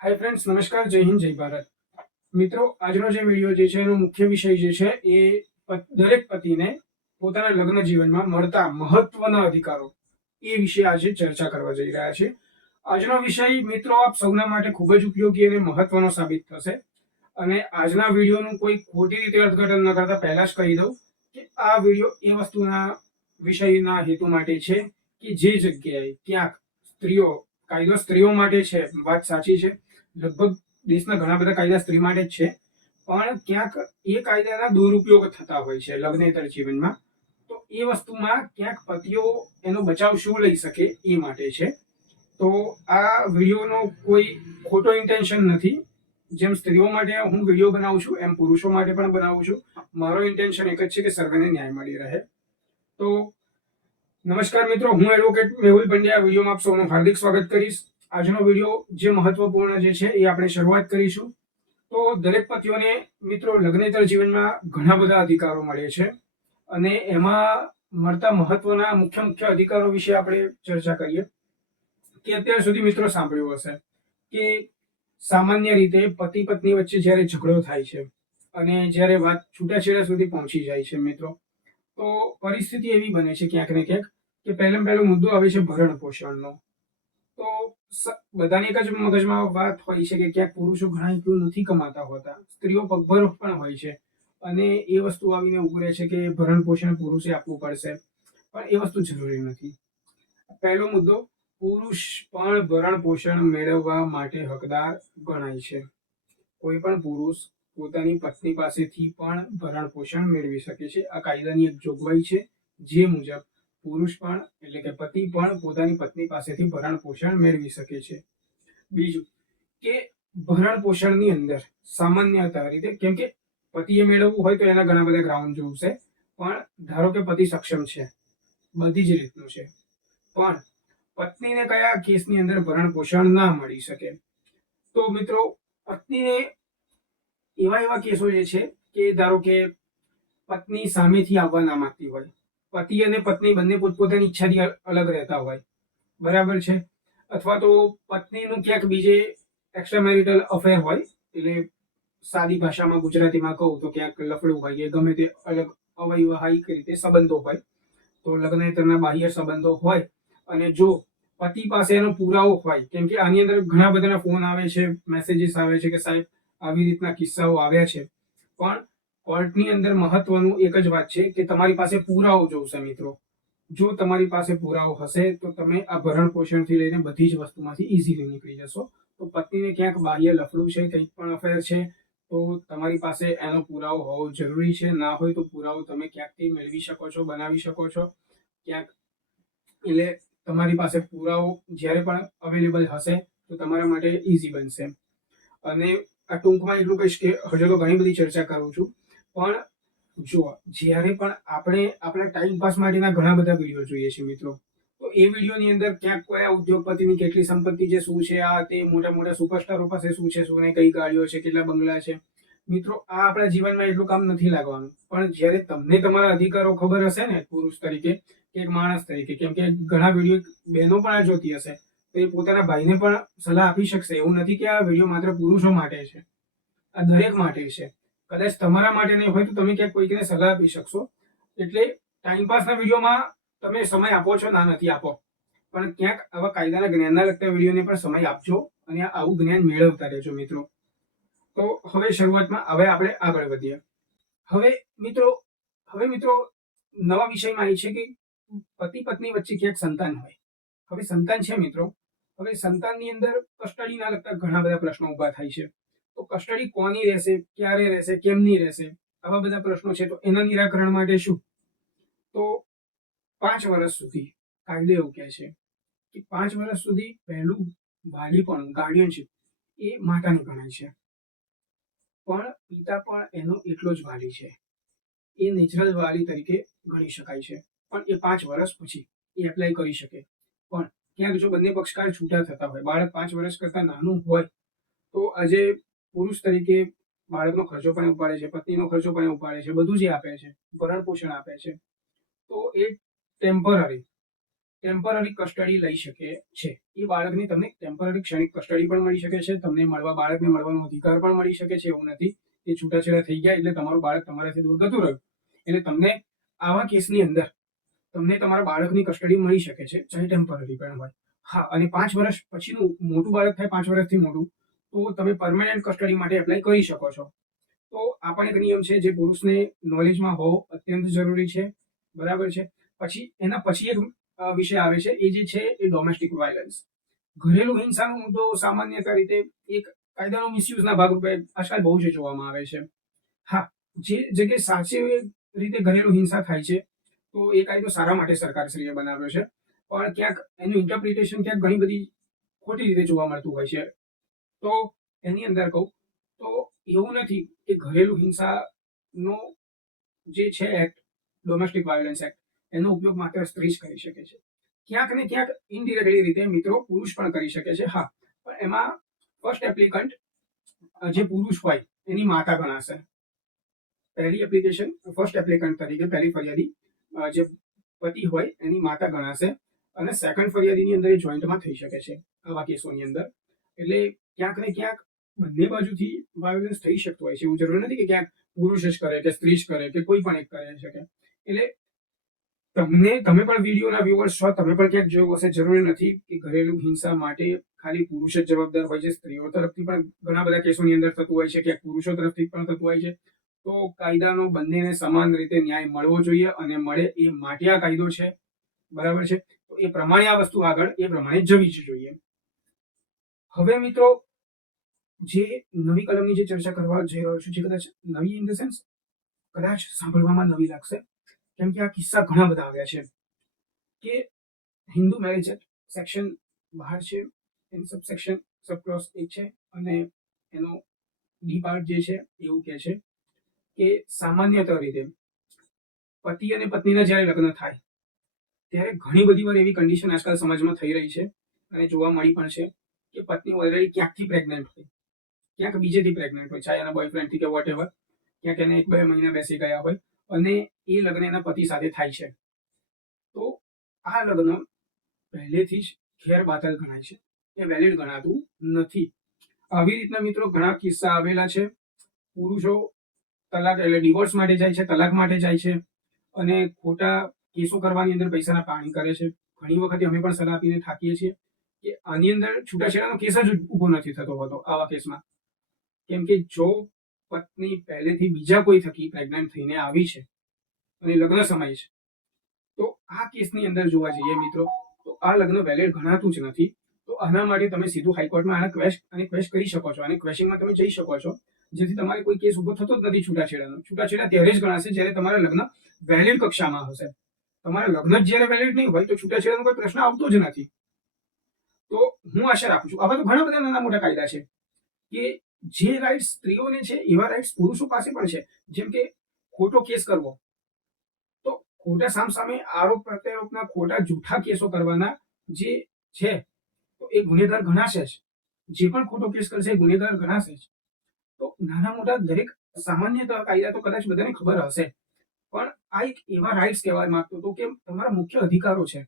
Hi friends, નમસ્કાર, જય હિન્દ, જય ભારત. મિત્રો, આજનો જે વિડીયો છે એનો મુખ્ય વિષય જે છે એ દરેક પતિને પોતાના લગ્ન જીવનમાં મળતા મહત્વના અધિકારો એ વિશે આજે ચર્ચા કરવા જઈ રહ્યા છે. આજનો વિષય મિત્રો આપ સૌના માટે ખૂબ જ ઉપયોગી અને મહત્વનો સાબિત થશે. અને આજના વિડીયોનું કોઈ ખોટી રીતે અર્થઘટન ન કરતા પહેલા જ કહી દઉં કે આ વિડીયો એ વસ્તુના વિષયના હેતુ માટે છે કે જે જગ્યાએ ક્યાંક સ્ત્રીઓ કાયદો સ્ત્રીઓ માટે છે, વાત સાચી છે. લગભગ દેશના ઘણા બધા કાયદા સ્ત્રી માટે જ છે, પણ ક્યાંક એ કાયદાના દુરુપયોગ થતા હોય છે લગ્નેતર જીવનમાં. તો એ વસ્તુમાં ક્યાંક પતિઓ એનો બચાવ શું લઈ શકે એ માટે છે. તો આ વિડીયોનો કોઈ ખોટો ઇન્ટેન્શન નથી. જેમ સ્ત્રીઓ માટે હું વિડીયો બનાવું છું એમ પુરુષો માટે પણ બનાવું છું. મારો ઇન્ટેન્શન એક જ છે કે સર્વેને ન્યાય મળી રહે. તો નમસ્કાર મિત્રો, હું એડવોકેટ મેહુલ પંડ્યા વિડીયોમાં આપ સૌનું હાર્દિક સ્વાગત કરીશ. આજનો વિડીયો જે મહત્વપૂર્ણ જે છે એ આપણે શરૂઆત કરીશું. તો દરેક પતિઓને મિત્રો લગ્નેતર જીવનમાં ઘણા બધા અધિકારો મળે છે અને એમાં મળતા મહત્વના મુખ્ય અધિકારો વિશે આપણે ચર્ચા કરીએ. કે અત્યાર સુધી મિત્રો સાંભળ્યું હશે કે સામાન્ય રીતે પતિ પત્ની વચ્ચે જ્યારે ઝઘડો થાય છે અને જ્યારે વાત છૂટાછેડા સુધી પહોંચી જાય છે મિત્રો, તો પરિસ્થિતિ એવી બને છે ક્યાંક ને ક્યાંક કે પહેલો મુદ્દો આવે છે ભરણ પોષણનો. તો બધાની એક જ મગજમાં વાત હોય છે કે ક્યાંક પુરુષો ઘણા એટલું નથી કમાતા હોતા, સ્ત્રીઓ પગભર પણ હોય છે અને એ વસ્તુ આવીને ઉભરે છે કે ભરણ પોષણ પુરુષે આપવું પડશે, પણ એ વસ્તુ જરૂરી નથી. પહેલો મુદ્દો, પુરુષ પણ ભરણ પોષણ મેળવવા માટે હકદાર ગણાય છે. કોઈ પણ પુરુષ પોતાની પત્ની પાસેથી પણ ભરણ પોષણ મેળવી શકે છે. આ કાયદાની એક જોગવાઈ છે જે મુજબ પુરુષ પણ એટલે કે પતિ પણ પોતાની પત્ની પાસેથી ભરણ પોષણ મેળવી શકે છે. બીજું કે ભરણ પોષણની અંદર સામાન્યતા રીતે, કેમ કે પતિએ મેળવવું હોય તો એના ઘણા બધા ગ્રાઉન્ડ જોશે, પણ ધારો કે પતિ સક્ષમ છે, બધી જ રીતનું છે, પણ પત્નીને કયા કેસની અંદર ભરણ પોષણ ના મળી શકે? તો મિત્રો, પત્નીને એવા કેસો જે છે કે ધારો કે પત્ની સામેથી આવવા ના માંગતી હોય, પતિ અને પત્ની બંને પોતપોતાની ઈચ્છાથી અલગ રહેતા હોય, બરાબર છે, અથવા તો પત્નીનું ક્યાંક બીજે એક્સ્ટ્રા મેરિટલ અફેર હોય, એટલે સાદી ભાષામાં ગુજરાતીમાં કહું તો ક્યાંક લફડું હોય કે ગમે તે અલગ અવૈવાહિક રીતે સંબંધો હોય, તો લગ્નેતરના બાહ્ય સંબંધો હોય અને જો પતિ પાસે એનો પુરાવો હોય, કેમ કે આની અંદર ઘણા બધાના ફોન આવે છે, મેસેજીસ આવે છે કે સાહેબ આવી રીતના કિસ્સાઓ આવ્યા છે, પણ કોર્ટની અંદર મહત્વનું એક જ વાત છે કે તમારી પાસે પુરાવો જોશે મિત્રો. જો તમારી પાસે પુરાવો હશે તો તમે આ ભરણ પોષણથી લઈને બધી જ વસ્તુમાંથી ઇઝીલી નીકળી જશો. તો પત્નીને ક્યાંક બાહ્ય લફડું છે, કંઈક પણ અફેર છે, તો તમારી પાસે એનો પુરાવો હોવો જરૂરી છે. ના હોય તો પુરાવો તમે ક્યાંકથી મેળવી શકો છો, બનાવી શકો છો ક્યાંક. એટલે તમારી પાસે પુરાવો જ્યારે પણ અવેલેબલ હશે તો તમારા માટે ઇઝી બનશે. અને આ ટૂંકમાં એટલું કહીશ કે હજુ તો ઘણી બધી ચર્ચા કરું છું, પણ જો જ્યારે પણ આપણે આપણા ટાઈમ પાસ માટેના ઘણા બધા વિડીયો જોઈએ છે મિત્રો, તો એ વિડીયોની અંદર ક્યાંક કયા ઉદ્યોગપતિની કેટલી સંપત્તિ છે, શું છે, આ તે મોટા મોટા સુપરસ્ટારો પાસે શું છે, શું નહીં, કઈ ગાડીઓ છે, કેટલા બંગલા છે, મિત્રો આ આપણા જીવનમાં એટલું કામ નથી લાગવાનું. પણ જ્યારે તમને તમારા અધિકારો ખબર હશે ને પુરુષ તરીકે કે એક માણસ તરીકે, કેમ કે ઘણા વિડીયો બહેનો પણ આ જોતી હશે તો એ પોતાના ભાઈને પણ સલાહ આપી શકશે. એવું નથી કે આ વિડીયો માત્ર પુરુષો માટે છે, આ દરેક માટે છે. કદાચ તમારા માટે નહીં હોય તો તમે ક્યાંક કોઈકને સલાહ આપી શકશો. એટલે ટાઈમપાસના વિડીયોમાં તમે સમય આપો છો, ના નથી આપો, પણ ક્યાંક આવા કાયદાના જ્ઞાનના લગતા વિડીયોને પણ સમય આપજો અને આવું જ્ઞાન મેળવતા રહેજો મિત્રો. તો હવે શરૂઆતમાં હવે આપણે આગળ વધીએ. હવે મિત્રો નવા વિષયમાં એ છે કે પતિ પત્ની વચ્ચે ક્યાંક સંતાન હોય. હવે સંતાન છે મિત્રો, હવે સંતાનની અંદર કસ્ટડીના લગતા ઘણા બધા પ્રશ્નો ઊભા થાય છે. તો કસ્ટડી કોની રહેશે, ક્યારે રહેશે, કેમની રહેશે, આવા બધા પ્રશ્નો છે. તો એના નિરાકરણ માટે શું, તો 5 વર્ષ સુધી કાયદો એવું કહે છે કે 5 વર્ષ સુધી પહેલું વાલીપણું, ગાર્ડિયનશિપ એ માતાની ગણાય છે, પણ પિતા પણ એનો એટલો જ વાલી છે, એ નેચરલ વાલી તરીકે ગણી શકાય છે. પણ એ 5 વર્ષ પછી એ એપ્લાય કરી શકે. પણ ક્યાંક જો બંને પક્ષકાર છૂટા થતા હોય, બાળક 5 વર્ષ કરતા નાનું હોય, તો આજે પુરુષ તરીકે બાળકનો ખર્ચો પણ ઉપાડે છે, પત્નીનો ખર્ચો પણ ઉપાડે છે, બધું જે આપે છે, ભરણ પોષણ આપે છે, તો એ ટેમ્પરરી ટેમ્પરરી કસ્ટડી લઈ શકે છે. એ બાળકની તમને ટેમ્પરરી ક્ષણિક કસ્ટડી પણ મળી શકે છે. તમને બાળકને મળવાનો અધિકાર પણ મળી શકે છે. એવું નથી કે છૂટાછેડા થઈ ગયા એટલે તમારું બાળક તમારાથી દૂર જતું રહ્યું. એટલે તમને આવા કેસની અંદર તમને તમારા બાળકની કસ્ટડી મળી શકે છે, ચાહે ટેમ્પરરી પણ હોય. હા, અને 5 વર્ષ પછીનું મોટું બાળક થાય, 5 વર્ષથી મોટું, તો તમે પરમેનન્ટ કસ્ટડી માટે એપ્લાય કરી શકો છો. તો આ પણ એક નિયમ છે જે પુરુષને નોલેજમાં હોવો અત્યંત જરૂરી છે. બરાબર છે. પછી એના પછી એક વિષય આવે છે, એ જે છે એ ડોમેસ્ટિક વાયલન્સ. ઘરેલું હિંસાનો મુદ્દો સામાન્યતઃ રીતે એક કાયદાનો મિસયુઝના ભાગરૂપે આજકાલ બહુ જ જોવામાં આવે છે. હા, જે જગ્યાએ સાચી રીતે ઘરેલું હિંસા થાય છે તો એ કાયદો સારા માટે સરકારશ્રીએ બનાવ્યો છે, પણ ક્યાંક એનું ઇન્ટરપ્રિટેશન ક્યાંક ઘણી બધી ખોટી રીતે જોવા મળતું હોય છે. તો એની અંદર કહું તો એવું નથી કે ઘરેલું હિંસાનો જે છે એક્ટ, ડોમેસ્ટિક વાયોલન્સ એક્ટ, એનો ઉપયોગ માત્ર સ્ત્રી જ કરી શકે છે. ક્યાંક ને ક્યાંક ઇનડિરેક્ટલી રીતે મિત્રો પુરુષ પણ કરી શકે છે. હા, પણ એમાં ફર્સ્ટ એપ્લિકન્ટ જે પુરુષ હોય એની માતા ગણાશે. પહેલી એપ્લિકેશન ફર્સ્ટ એપ્લિકન્ટ તરીકે પહેલી ફરિયાદી જે પતિ હોય એની માતા ગણાશે, અને સેકન્ડ ફરિયાદીની અંદર એ જોઈન્ટમાં થઈ શકે છે આવા કેસોની અંદર. એટલે ક્યાંક ને ક્યાંક બંને બાજુથી વાયોલન્સ થઈ શકતો હોય છે. એવું જરૂરી નથી કે ક્યાંક પુરુષ જ કરે કે સ્ત્રી જ કરે કે કોઈ પણ એક કરી શકે. એટલે તમે પણ વિડીયોના વ્યુઅર્સ છો, તમે પણ ક્યાંક જોયું હશે. જરૂરી નથી કે ઘરેલું હિંસા માટે ખાલી પુરુષ જ જવાબદાર હોય છે. સ્ત્રીઓ તરફથી પણ ઘણા બધા કેસોની અંદર થતું હોય છે, ક્યાંક પુરુષો તરફથી પણ થતું હોય છે. તો કાયદાનો બંનેને સમાન રીતે ન્યાય મળવો જોઈએ, અને મળે એ માટે આ કાયદો છે. બરાબર છે. તો એ પ્રમાણે આ વસ્તુ આગળ એ પ્રમાણે જવી જ જોઈએ. હવે મિત્રો, જે નવી કલમની જે ચર્ચા કરવા જઈ રહ્યો છું, જે કદાચ નવી ઇન ધ સેન્સ કદાચ સાંભળવામાં નવી લાગશે, કેમ કે આ કિસ્સા ઘણા બધા આવ્યા છે કે હિન્દુ મેરેજ એક્ટ સેક્શન 12 છે, એની સબસેક્શન સબક્લોઝ 1 છે, અને એનો ડી પાર્ટ જે છે એવું કહે છે કે સામાન્યતઃ રીતે પતિ અને પત્નીના જ્યારે લગ્ન થાય ત્યારે ઘણી બધી વાર એવી કન્ડિશન આજકાલ સમાજમાં થઈ રહી છે અને જોવા મળી પણ છે કે પત્ની ઓલરેડી ક્યાંકથી પ્રેગ્નન્ટ હોય, ક્યાંક બીજેથી પ્રેગ્નન્ટ હોય, ચાહે એના બોયફ્રેન્ડથી કે વોટ એવર, ક્યાંક એને 1-2 મહિના બેસી ગયા હોય, અને એ લગ્ન એના પતિ સાથે થાય છે. તો આ લગ્ન પહેલેથી જ ગેરબાતલ ગણાય છે, એ વેલિડ ગણાતું નથી. આવી રીતના મિત્રો ઘણા કિસ્સા આવેલા છે. પુરુષો તલાક એટલે ડિવોર્સ માટે જાય છે, તલાક માટે જાય છે, અને ખોટા કેસો કરવાની અંદર પૈસાના પાણી કરે છે. ઘણી વખત અમે પણ સલાહ આપીને થાકીએ છીએ કે આની અંદર છૂટાછેડાનો કેસ જ ઊભો નથી થતો હોતો આવા કેસમાં. કેમ કે જો પત્ની પહેલેથી બીજા કોઈ થકી પ્રેગ્નન્ટ થઈને આવી છે અને લગ્ન સમય છે, તો આ કેસની અંદર જોવા જઈએ મિત્રો, તો આ લગ્ન વેલિડ ગણાતું જ નથી. તો આના માટે તમે સીધું હાઈકોર્ટમાં આના ક્વેશ કરી શકો છો, અને ક્વેશિંગમાં તમે જઈ શકો છો, જેથી તમારે કોઈ કેસ ઉભો થતો જ નથી છૂટાછેડાનો. છૂટાછેડા ત્યારે જ ગણાશે જ્યારે તમારા લગ્ન વેલિડ કક્ષામાં હશે. તમારા લગ્ન જ જ્યારે વેલિડ નહીં હોય તો છૂટાછેડાનો કોઈ પ્રશ્ન આવતો જ નથી. તો હું આશા રાખું છું, આવા તો ઘણા બધા નાના મોટા કાયદા છે કે જે રાઇટ્સ સ્ત્રીઓને છે એવા રાઇટ્સ પુરુષો પાસે પણ છે. જેમ કે ખોટો કેસ કરવો, તો ખોટા સામસામે આરોપ પ્રત્યારોપના ખોટા જૂઠા કેસો કરવાના જે છે તો એ ગુનેગાર ગણાશે જ. જે પણ ખોટો કેસ કરશે એ ગુનેગાર ગણાશે જ. તો નાના મોટા દરેક સામાન્ય કાયદા તો કદાચ બધાને ખબર હશે, પણ આ એક એવા રાઇટ્સ કહેવા માંગતો હતો કે તમારા મુખ્ય અધિકારો છે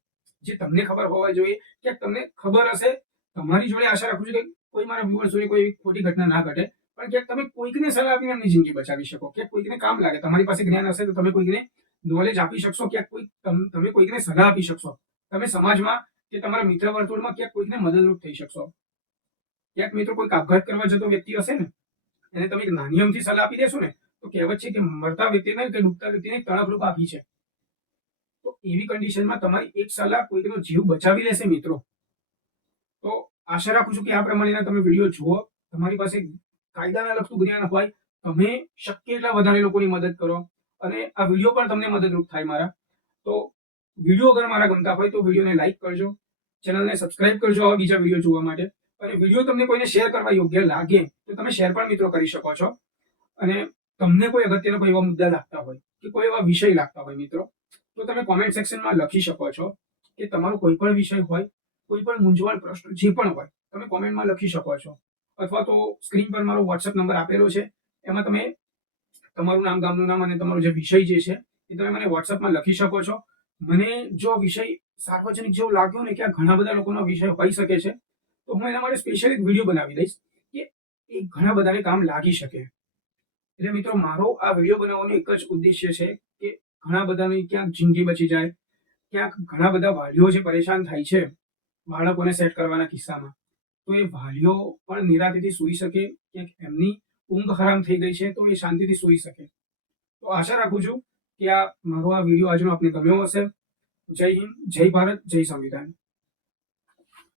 જે તમને ખબર હોવા જોઈએ. ક્યાંક તમને ખબર હશે, તમારી જોડે આશા રાખું છું કે કોઈ મારા વ્યુઅર્સ જોડે કોઈ ખોટી ઘટના ના ઘટે, પણ ક્યાંક તમે કોઈકને સલાહ આપીને એમની જિંદગી બચાવી શકો, ક્યાંક કોઈકને કામ લાગે. તમારી પાસે જ્ઞાન હશે તો તમે કોઈકને નોલેજ આપી શકશો, ક્યાંક તમે કોઈકને સલાહ આપી શકશો. તમે સમાજમાં કે તમારા મિત્ર વર્તુળમાં ક્યાંક કોઈકને મદદરૂપ થઈ શકશો. ક્યાંક મિત્રો કોઈક આપઘાત કરવા જતો વ્યક્તિ હશે ને, એને તમે એક નાની અમથી સલાહ આપી દેશો ને, તો કહેવત છે કે મરતા વ્યક્તિને કે ડૂબતા વ્યક્તિને તણપરૂપ આપી છે. તો એવી કન્ડિશનમાં તમારી એક સલાહ કોઈકનો જીવ બચાવી લેશે મિત્રો. તો આશા રાખું છું કે આ પ્રમાણેના તમે વિડીયો જુઓ, તમારી પાસે કાયદાના લગતું જ્ઞાન હોય, તમે શક્ય એટલા વધારે લોકોની મદદ કરો, અને આ વિડીયો પણ તમને મદદરૂપ થાય મારા. તો વિડીયો અગર મારા ગમતા હોય તો વિડીયોને લાઈક કરજો, ચેનલને સબસ્ક્રાઇબ કરજો આવા બીજા વિડીયો જોવા માટે. અને વિડીયો તમને કોઈને શેર કરવા યોગ્ય લાગે તો તમે શેર પણ મિત્રો કરી શકો છો. અને તમને કોઈ અગત્યના કોઈ એવા મુદ્દા લાગતા હોય કે કોઈ એવા વિષય લાગતા હોય મિત્રો, તો તમે કોમેન્ટ સેક્શનમાં લખી શકો છો કે તમારો કોઈ પણ વિષય હોય, કોઈ પણ મૂંઝવણ, પ્રશ્ન જે પણ હોય, તમે કોમેન્ટમાં લખી શકો છો. અથવા તો સ્ક્રીન પર મારો વોટ્સઅપ નંબર આપેલો છે, એમાં તમે તમારું નામ, ગામનું નામ અને તમારો જે વિષય જે છે એ તમે મને વોટ્સઅપમાં લખી શકો છો. મને જો વિષય સાર્વજનિક જેવું લાગ્યું ને કે આ ઘણા બધા લોકોનો વિષય હોઈ શકે છે, તો હું એના માટે સ્પેશિયલ એક વિડીયો બનાવી દઈશ કે એ ઘણા બધાને કામ લાગી શકે. એટલે મિત્રો, મારો આ વિડીયો બનાવવાનો એક જ ઉદ્દેશ્ય છે કે ઘણા બધાની ક્યાંક જિંદગી બચી જાય, ક્યાંક ઘણા બધા વાલીઓ જે પરેશાન થાય છે બાળકોને સેટ કરવાના કિસ્સામાં, તો એ વાલીઓ પણ નિરાંતેથી સૂઈ શકે, ક્યાંક એમની ઊંઘ હરામ થઈ ગઈ છે તો એ શાંતિથી સૂઈ શકે. તો આશા રાખું છું કે આ મારો આ વિડીયો આજનો આપને ગમ્યો હશે. જય હિન્દ, જય ભારત, જય સંવિધાન.